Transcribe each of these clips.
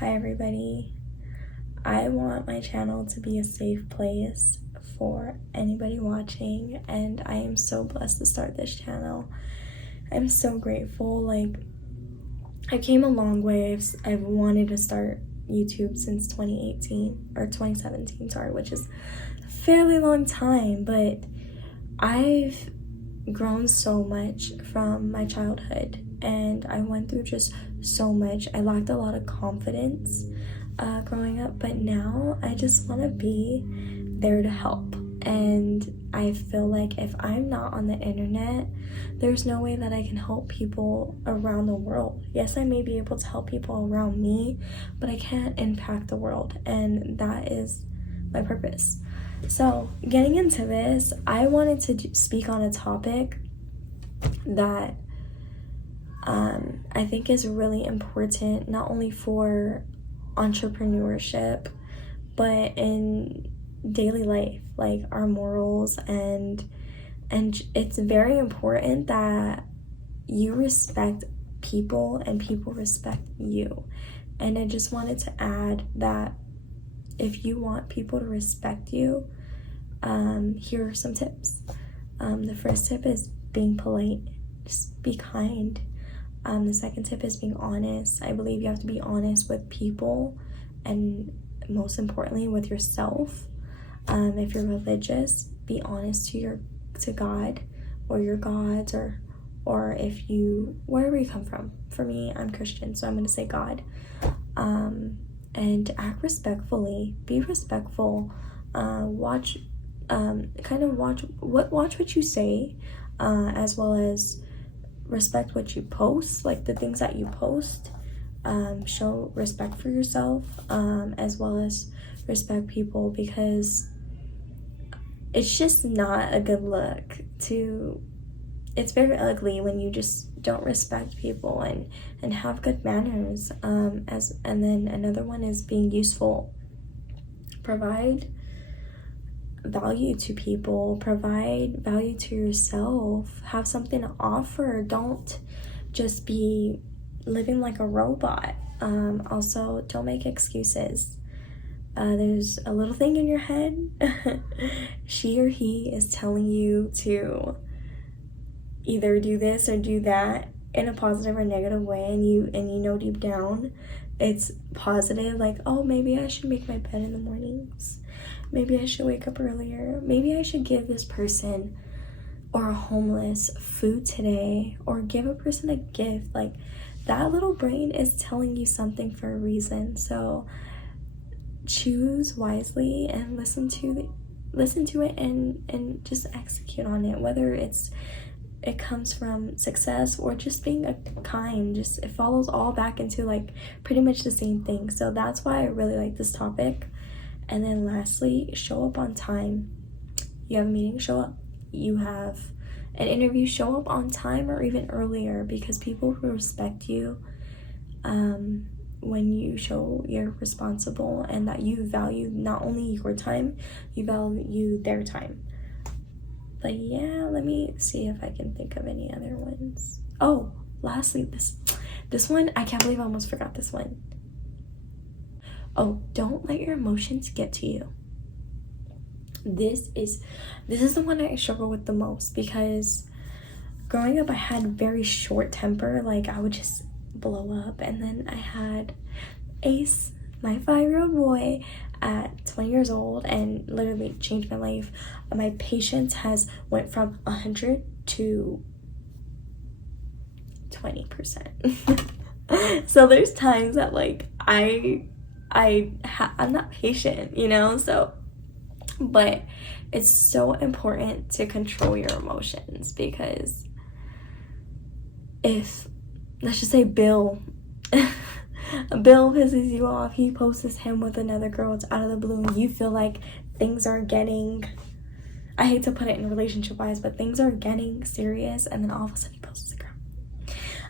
Hi everybody. I want my channel to be a safe place for anybody watching, and I am so blessed to start this channel. I'm so grateful. Like, I came a long way. I've wanted to start YouTube since 2018 or 2017, sorry, which is a fairly long time, but I've grown so much from my childhood, and I went through just so much. I lacked a lot of confidence growing up, but now I just want to be there to help. And I feel like if I'm not on the internet, there's no way that I can help people around the world. Yes, I may be able to help people around me, but I can't impact the world, and that is my purpose. So getting into this, I wanted to speak on a topic that I think is really important, not only for entrepreneurship, but in daily life, like our morals, and it's very important that you respect people and people respect you. And I just wanted to add that if you want people to respect you, here are some tips. The first tip is being polite. Just be kind. The second tip is being honest. I believe you have to be honest with people, and most importantly with yourself. If you're religious, be honest to God or your gods, or if you, wherever you come from. For me, I'm Christian, so I'm going to say God. And act respectfully. Be respectful. Watch what you say, as well as respect what you post, like the things that you post. Show respect for yourself, as well as respect people, because it's just not a good look it's very ugly when you just don't respect people and have good manners. And then another one is being useful. Provide value to people, provide value to yourself, have something to offer. Don't just be living like a robot. Also, don't make excuses. There's a little thing in your head. She or he is telling you to either do this or do that in a positive or negative way, and you know deep down it's positive, like, oh, maybe I should make my bed in the mornings, maybe I should wake up earlier, maybe I should give this person or a homeless food today, or give a person a gift. Like, that little brain is telling you something for a reason. So choose wisely and listen to it and just execute on it, whether it comes from success or just being kind. Just, it follows all back into like pretty much the same thing. So that's why I really like this topic. And then lastly, show up on time. You have a meeting, show up. You have an interview, show up on time or even earlier, because people will respect you when you show you're responsible and that you value not only your time, you value their time. But yeah, let me see if I can think of any other ones. Oh, lastly, this one, I can't believe I almost forgot this one. Oh, don't let your emotions get to you. This is the one I struggle with the most, because growing up I had very short temper. Like, I would just blow up. And then I had Ace, my 5-year-old boy, at 20 years old, and literally changed my life. My patience has went from 100 to 20%. So there's times that like I'm not patient, so, but it's so important to control your emotions, because if, let's just say Bill pisses you off, he posts him with another girl, it's out of the blue, and you feel like things are getting, I hate to put it in relationship wise, but things are getting serious, and then all of a sudden he posts a girl.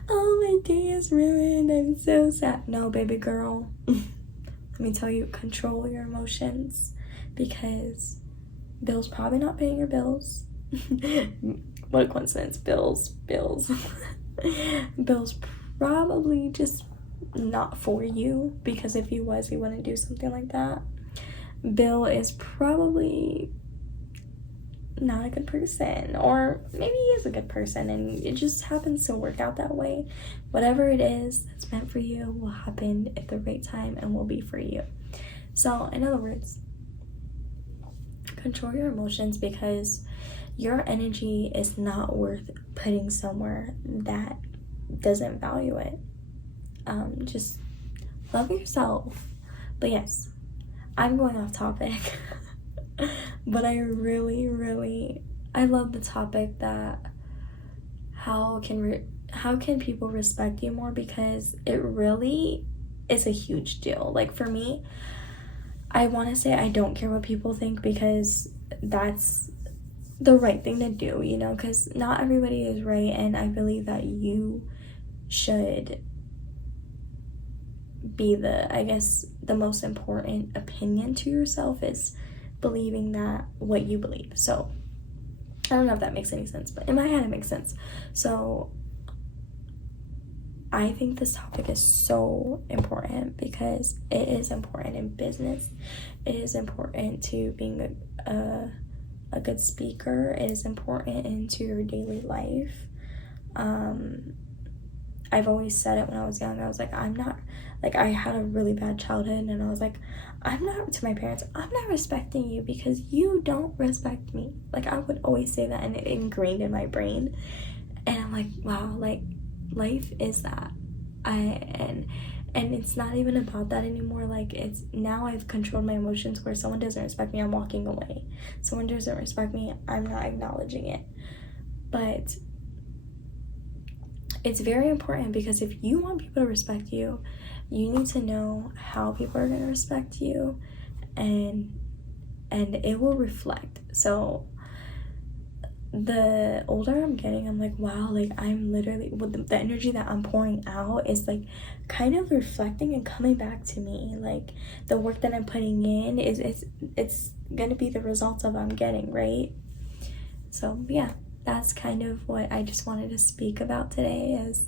Oh, my day is ruined, I'm so sad. No, baby girl. Let me tell you, control your emotions, because Bill's probably not paying your bills. What a coincidence. Bills. Bill's probably just not for you, because if he was, he wouldn't do something like that. Bill is probably not a good person, or maybe he is a good person and it just happens to work out that way. Whatever it is that's meant for you will happen at the right time and will be for you. So in other words, control your emotions, because your energy is not worth putting somewhere that doesn't value it. Just love yourself. But yes, I'm going off topic. But I really I love the topic that how can people respect you more, because it really is a huge deal. Like for me, I want to say I don't care what people think, because that's the right thing to do, you know, because not everybody is right, and I believe that you should be the most important opinion to yourself is believing that what you believe. So I don't know if that makes any sense, but in my head it makes sense. So I think this topic is so important, because it is important in business. It is important to being a good speaker. It is important into your daily life. I've always said it when I was young. I was like, I had a really bad childhood, and I was like, to my parents, I'm not respecting you because you don't respect me. Like, I would always say that, and it ingrained in my brain. And I'm like, wow, like, life is that. And it's not even about that anymore. Like, it's now I've controlled my emotions, where someone doesn't respect me, I'm walking away. Someone doesn't respect me, I'm not acknowledging it. But it's very important, because if you want people to respect you, you need to know how people are going to respect you, and it will reflect. So the older I'm getting, I'm like, wow, like I'm literally, with the energy that I'm pouring out is like kind of reflecting and coming back to me. Like the work that I'm putting in it's gonna be the results of I'm getting, right? So yeah, that's kind of what I just wanted to speak about today, is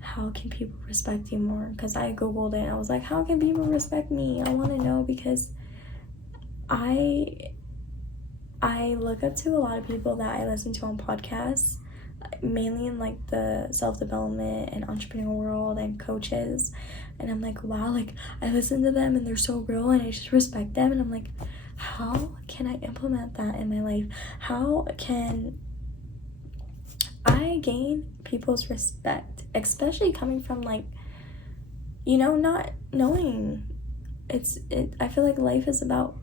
how can people respect you more? Because I googled it and I was like, how can people respect me? I want to know, because I look up to a lot of people that I listen to on podcasts, mainly in like the self-development and entrepreneurial world and coaches, and I'm like, wow, like I listen to them and they're so real and I just respect them, and I'm like, how can I implement that in my life? How can I gain people's respect, especially coming from like, you know, not knowing? I feel like life is about,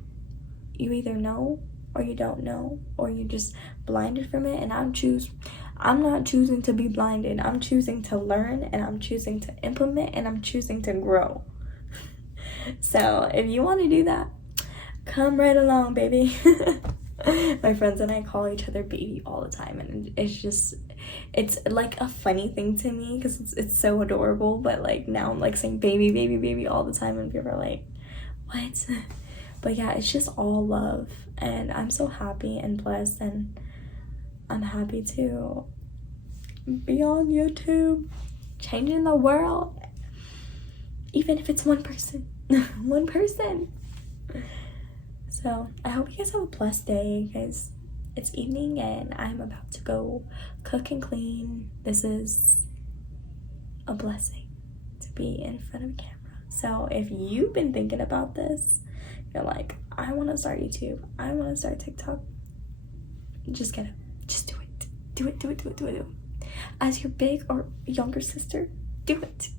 you either know or you don't know, or you just blinded from it. And I'm not choosing to be blinded. I'm choosing to learn, and I'm choosing to implement, and I'm choosing to grow. So if you want to do that, come right along, baby. My friends and I call each other baby all the time, and it's like a funny thing to me, because it's so adorable. But like now I'm like saying baby all the time, and people are like, what? But yeah, it's just all love, and I'm so happy and blessed, and I'm happy to be on YouTube, changing the world, even if it's one person. One person. So I hope you guys have a blessed day, guys. It's evening and I'm about to go cook and clean. This is a blessing to be in front of a camera. So if you've been thinking about this, you're like, I want to start YouTube, I want to start TikTok, just get it. Just do it. Do it. As your big or younger sister, do it.